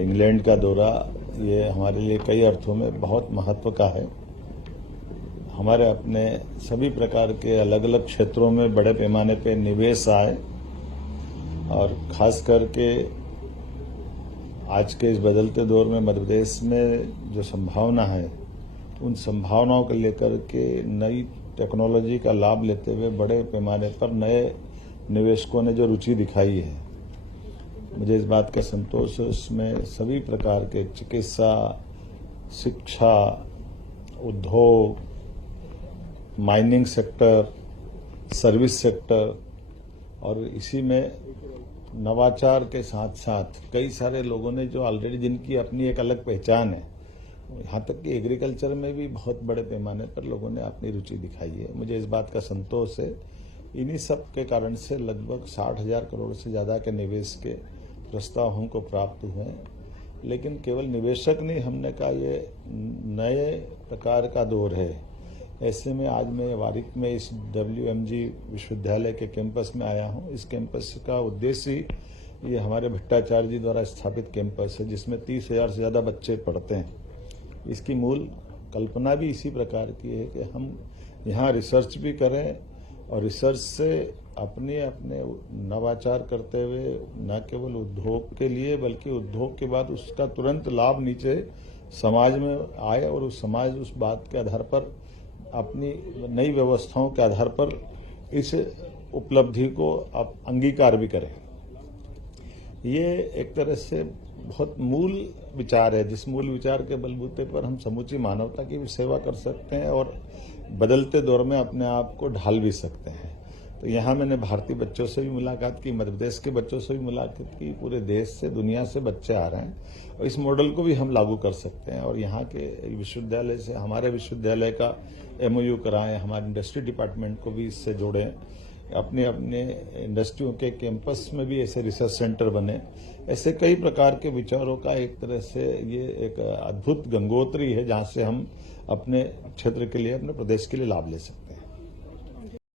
England का दौरा ये हमारे लिए कई अर्थों में बहुत महत्व का है। हमारे अपने सभी प्रकार के अलग अलग क्षेत्रों में बड़े पैमाने पे निवेश आए और खास करके आज के इस बदलते दौर में मध्य प्रदेश में जो संभावना है उन संभावनाओं को लेकर के नई टेक्नोलॉजी का लाभ लेते हुए बड़े पैमाने पर नए निवेशकों ने जो रुचि दिखाई है, मुझे इस बात का संतोष है। उसमें सभी प्रकार के चिकित्सा, शिक्षा, उद्योग, माइनिंग सेक्टर, सर्विस सेक्टर और इसी में नवाचार के साथ साथ कई सारे लोगों ने जो ऑलरेडी जिनकी अपनी एक अलग पहचान है, यहाँ तक कि एग्रीकल्चर में भी बहुत बड़े पैमाने पर लोगों ने अपनी रुचि दिखाई है। मुझे इस बात का संतोष है। इन्हीं सब के कारण से लगभग 60,000 करोड़ से ज्यादा के निवेश के प्रस्ताव हमको प्राप्त हुए हैं। लेकिन केवल निवेशक नहीं, हमने कहा ये नए प्रकार का दौर है। ऐसे में आज मैं वारिक में इस WMG विश्वविद्यालय के कैंपस में आया हूं। इस कैंपस का उद्देश्य ही ये हमारे भट्टाचार्य जी द्वारा स्थापित कैंपस है, जिसमें 30,000 से ज्यादा बच्चे पढ़ते हैं। इसकी मूल कल्पना भी इसी प्रकार की है कि हम यहाँ रिसर्च भी करें और रिसर्च से अपने नवाचार करते हुए न केवल उद्योग के लिए बल्कि उद्योग के बाद उसका तुरंत लाभ नीचे समाज में आए और उस समाज उस बात के आधार पर अपनी नई व्यवस्थाओं के आधार पर इस उपलब्धि को आप अंगीकार भी करें। ये एक तरह से बहुत मूल विचार है, जिस मूल विचार के बलबूते पर हम समूची मानवता की भी सेवा कर सकते हैं और बदलते दौर में अपने आप को ढाल भी सकते हैं। तो यहाँ मैंने भारतीय बच्चों से भी मुलाकात की, मध्य प्रदेश के बच्चों से भी मुलाकात की। पूरे देश से, दुनिया से बच्चे आ रहे हैं और इस मॉडल को भी हम लागू कर सकते हैं और यहाँ के विश्वविद्यालय से हमारे विश्वविद्यालय का MOU कराएं, हमारे इंडस्ट्री डिपार्टमेंट को भी इससे जोड़ें, अपने अपने इंडस्ट्रियों के कैंपस में भी ऐसे रिसर्च सेंटर बने। ऐसे कई प्रकार के विचारों का एक तरह से ये एक अद्भुत गंगोत्री है जहाँ से हम अपने क्षेत्र के लिए, अपने प्रदेश के लिए लाभ ले सकते हैं।